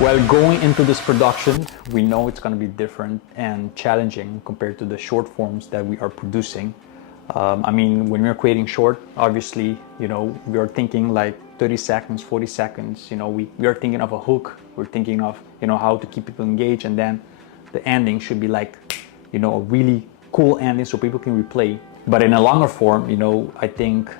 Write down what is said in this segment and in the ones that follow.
Well, going into this production, we know it's going to be different and challenging compared to the short forms that we are producing. I mean, when we're creating short, obviously, we are thinking like 30 seconds, 40 seconds, we are thinking of a hook. We're thinking of, how to keep people engaged. And then the ending should be like, a really cool ending so people can replay. But in a longer form, I think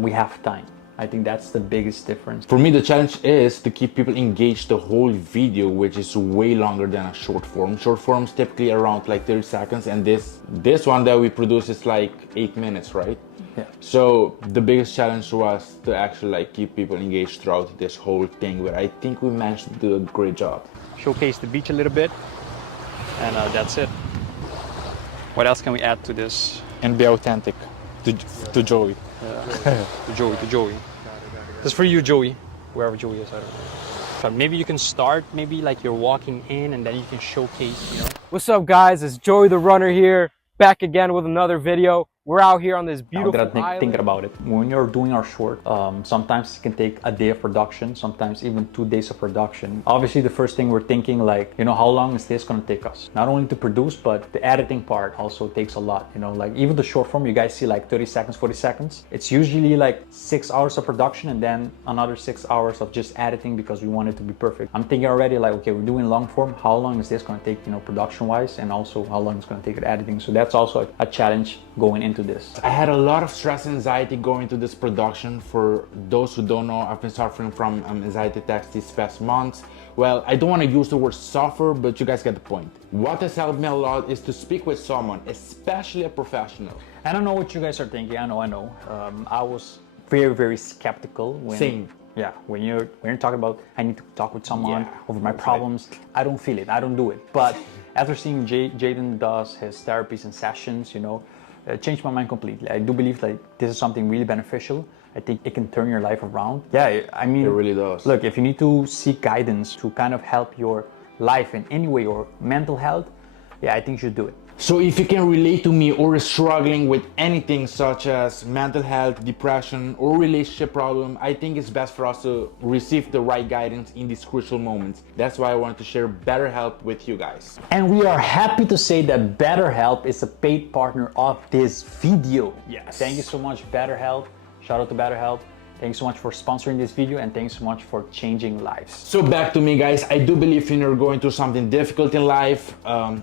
we have time. I think that's the biggest difference. For me, the challenge is to keep people engaged the whole video, which is way longer than a short form. Short forms typically around like 30 seconds, and this one that we produce is like 8 minutes, right? Yeah. So the biggest challenge was to actually like keep people engaged throughout this whole thing, but I think we managed to do a great job. Showcase the beach a little bit, and that's it. What else can we add to this? And be authentic to Joey. Yeah. to Joey. This is for you, Joey, wherever Joey is. I don't know. But maybe you can start, maybe like you're walking in, and then you can showcase, What's up, guys? It's Joey the Runner here, back again with another video. We're out here on this beautiful island. Thinking about it, when you're doing our short, sometimes it can take a day of production, sometimes even 2 days of production. Obviously, the first thing we're thinking, like, how long is this going to take us? Not only to produce, but the editing part also takes a lot. Like even the short form, you guys see like 30 seconds, 40 seconds. It's usually like 6 hours of production and then another 6 hours of just editing because we want it to be perfect. I'm thinking already like, okay, we're doing long form. How long is this going to take, production wise, and also how long it's going to take at editing? So that's also a challenge going into this. I had a lot of stress and anxiety going into this production. For those who don't know, I've been suffering from anxiety attacks these past months. Well, I don't want to use the word suffer, but you guys get the point. What has helped me a lot is to speak with someone, especially a professional. I don't know what you guys are thinking. I know. I was very, very skeptical when. Same. Yeah, when you're talking about I need to talk with someone over my problems, I don't feel it. I don't do it. But after seeing Jaden does his therapies and sessions, it changed my mind completely. I do believe like this is something really beneficial. I think it can turn your life around. Yeah, I mean, it really does. Look, if you need to seek guidance to kind of help your life in any way or mental health, yeah, I think you should do it. So if you can relate to me or is struggling with anything such as mental health, depression, or relationship problem, I think it's best for us to receive the right guidance in these crucial moments. That's why I wanted to share BetterHelp with you guys. And we are happy to say that BetterHelp is a paid partner of this video. Yes. Thank you so much, BetterHelp. Shout out to BetterHelp. Thanks so much for sponsoring this video, and thanks so much for changing lives. So back to me, guys. I do believe when you're going through something difficult in life,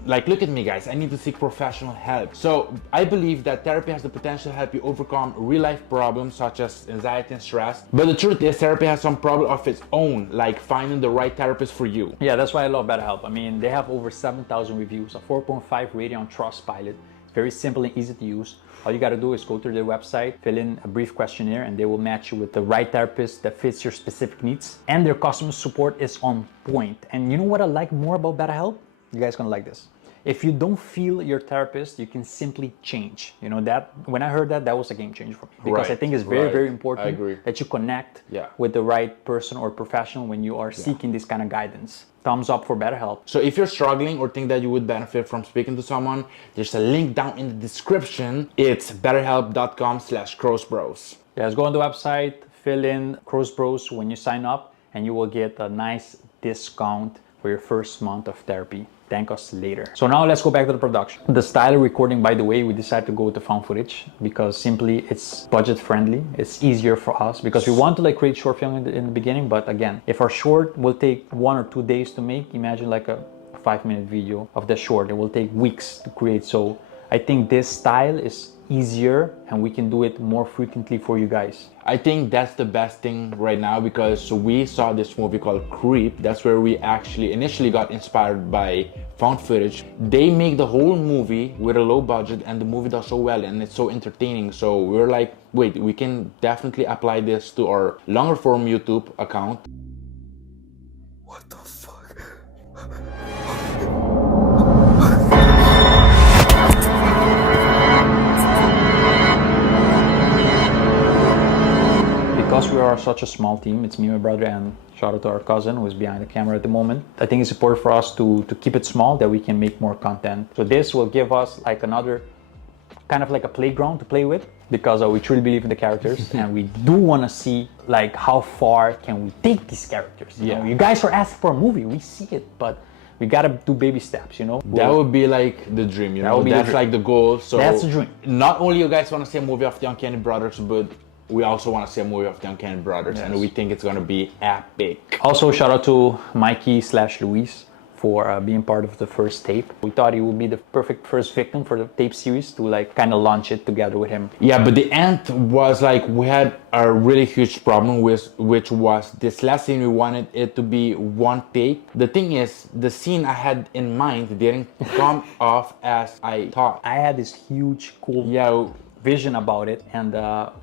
like look at me, guys, I need to seek professional help. So I believe that therapy has the potential to help you overcome real life problems such as anxiety and stress. But the truth is therapy has some problem of its own, like finding the right therapist for you. Yeah, that's why I love BetterHelp. I mean, they have over 7,000 reviews, a 4.5 rating on Trustpilot. Very simple and easy to use. All you got to do is go to their website, fill in a brief questionnaire, and they will match you with the right therapist that fits your specific needs. And their customer support is on point. And you know what I like more about BetterHelp? You guys gonna like this. If you don't feel your therapist, you can simply change. That when I heard that was a game changer for me. Because I think it's very, very important that you connect with the right person or professional when you are seeking this kind of guidance. Thumbs up for BetterHelp. So if you're struggling or think that you would benefit from speaking to someone, there's a link down in the description. It's betterhelp.com/crossbros. Yeah, let's go on the website, fill in Crossbros when you sign up, and you will get a nice discount for your first month of therapy. Thank us later. So now let's go back to the production. The style of recording, by the way, we decided to go with the found footage because simply it's budget friendly. It's easier for us because we want to like create short film in the beginning. But again, if our short will take 1 or 2 days to make, imagine like a 5-minute video of the short. It will take weeks to create. So I think this style is easier and we can do it more frequently for you guys. I think that's the best thing right now because we saw this movie called Creep. That's where we actually initially got inspired by found footage. They make the whole movie with a low budget and the movie does so well and it's so entertaining. So we're like, wait, we can definitely apply this to our longer form YouTube account. What the fuck? Because we are such a small team, it's me, my brother, and shout out to our cousin who is behind the camera at the moment. I think it's important for us to keep it small, that we can make more content. So this will give us like another kind of like a playground to play with, because we truly believe in the characters and we do want to see like how far can we take these characters. You know, you guys are asking for a movie, we see it, but we gotta do baby steps, you know. That would be like the dream, you know. That's like the goal. So that's the dream. Not only you guys want to see a movie of the Uncanny Brothers, but we also want to see a movie of the Uncanny Brothers, and we think it's gonna be epic. Also, shout out to Mikey/Luis for being part of the first tape. We thought he would be the perfect first victim for the tape series to like kind of launch it together with him. Yeah, but the end was like, we had a really huge problem with, which was this last scene. We wanted it to be one take. The thing is, the scene I had in mind didn't come off as I thought. I had this huge cool vision about it, and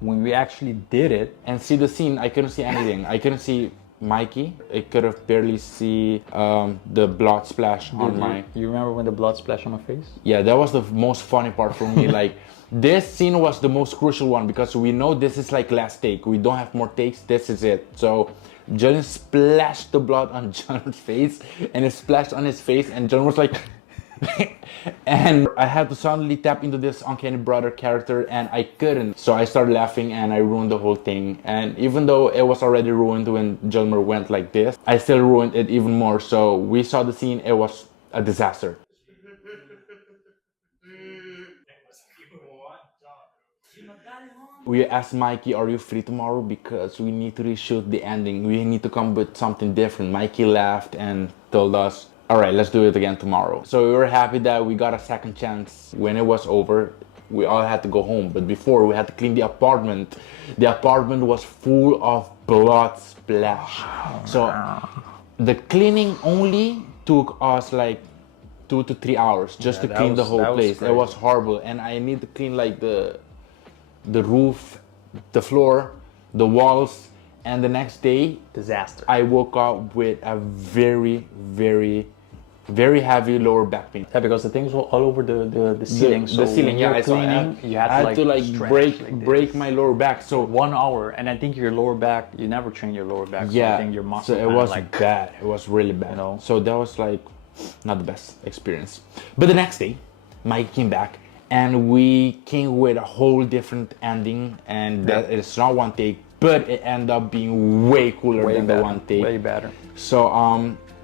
when we actually did it and see the scene, I couldn't see anything. I couldn't see Mikey. I could have barely see the blood splash on my... You remember when the blood splashed on my face? Yeah, that was the most funny part for me. Like, this scene was the most crucial one, because we know this is like last take. We don't have more takes. This is it. So John splashed the blood on John's face, and it splashed on his face, and John was like... and I had to suddenly tap into this Uncanny Brother character, and I couldn't. So I started laughing and I ruined the whole thing. And even though it was already ruined when Jelmer went like this, I still ruined it even more. So we saw the scene, it was a disaster. We asked Mikey, are you free tomorrow? Because we need to reshoot the ending. We need to come with something different. Mikey laughed and told us, all right, let's do it again tomorrow. So we were happy that we got a second chance. When it was over, we all had to go home. But before, we had to clean the apartment. The apartment was full of blood splash. So the cleaning only took us like 2 to 3 hours just to clean the whole place. It was horrible. And I need to clean like the roof, the floor, the walls. And the next day, disaster. I woke up with a very heavy lower back pain. Yeah, because the things were all over the ceiling. The ceiling, yeah. Cleaning, you had to like break my lower back. So 1 hour, and I think your lower back, you never train your lower back. Yeah, so I think your muscle. So it was like bad. It was really bad. You know? So that was like not the best experience. But the next day, Mike came back, and we came with a whole different ending, and that it's not one take, but it ended up being way cooler than the one take. Way better. So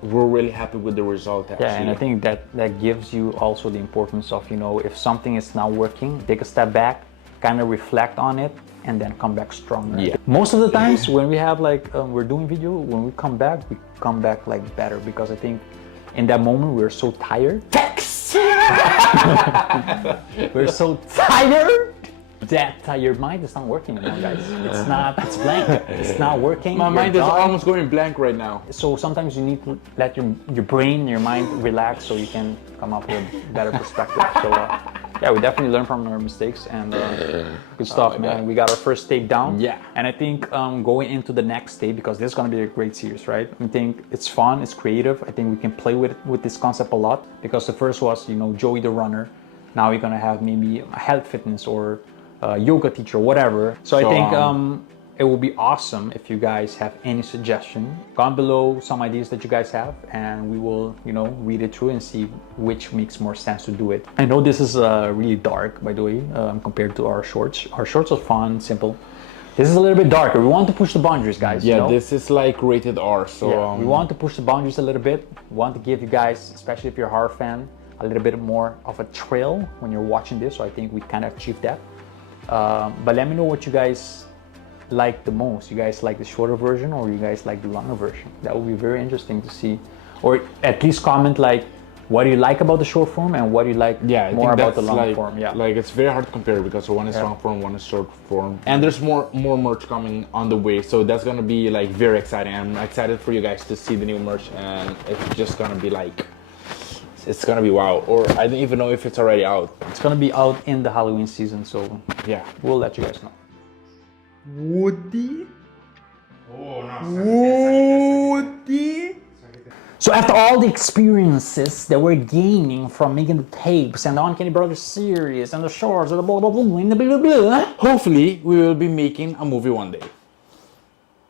we're really happy with the result, actually. Yeah, and I think that gives you also the importance of, you know, if something is not working, take a step back, kind of reflect on it, and then come back stronger. Yeah. Most of the times when we have like, we're doing video, when we come back like better, because I think in that moment we're so tired. We're so tired that your mind is not working anymore, guys. It's not, it's blank. It's not working. My mind is almost going blank right now. So sometimes you need to let your brain, your mind relax so you can come up with a better perspective. So yeah, we definitely learn from our mistakes, and good stuff, man. We got our first tape down. Yeah. And I think going into the next tape, because this is gonna be a great series, right? I think it's fun, it's creative. I think we can play with this concept a lot, because the first was, you know, Joey the runner. Now we're gonna have maybe a health fitness or yoga teacher, whatever. So I think it will be awesome if you guys have any suggestion. Comment below some ideas that you guys have, and we will, you know, read it through and see which makes more sense to do it. I know this is really dark, by the way, compared to our shorts. Our shorts are fun, simple. This is a little bit darker. We want to push the boundaries, guys. Yeah, you know? This is like rated R. So yeah, we want to push the boundaries a little bit. We want to give you guys, especially if you're a horror fan, a little bit more of a thrill when you're watching this. So I think we kind of achieved that. But let me know what you guys like the most. You guys like the shorter version, or you guys like the longer version? That would be very interesting to see. Or at least comment like, what do you like about the short form and what do you like more about the long form? Yeah, like it's very hard to compare, because one is long form, one is short form, and there's more merch coming on the way. So that's gonna be like very exciting. I'm excited for you guys to see the new merch, and it's just gonna be like, it's gonna be wow. Or I don't even know if it's already out. It's gonna be out in the Halloween season, so yeah, we'll let you guys know. Woody? Woody? So after all the experiences that we're gaining from making the tapes and the Uncanny Brothers series and the shorts and the blah blah blah and the blah blah blah, hopefully we will be making a movie one day.